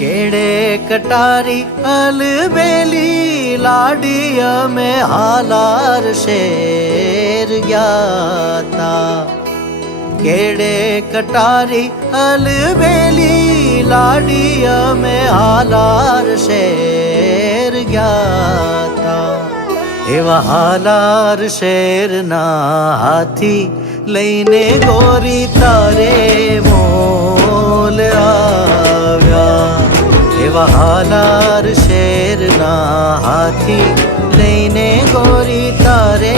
केड़े कटारी अलबेली लाडी में हालार शेर ज्ञाता। केड़े कटारी अलबेली लाडी में हालार शेर ज्ञाता। एवा हालार शेर ना हाथी लईने गोरी तारे मोल आव्या। एवा हालार शेर ना हाथी लईने गोरी तारे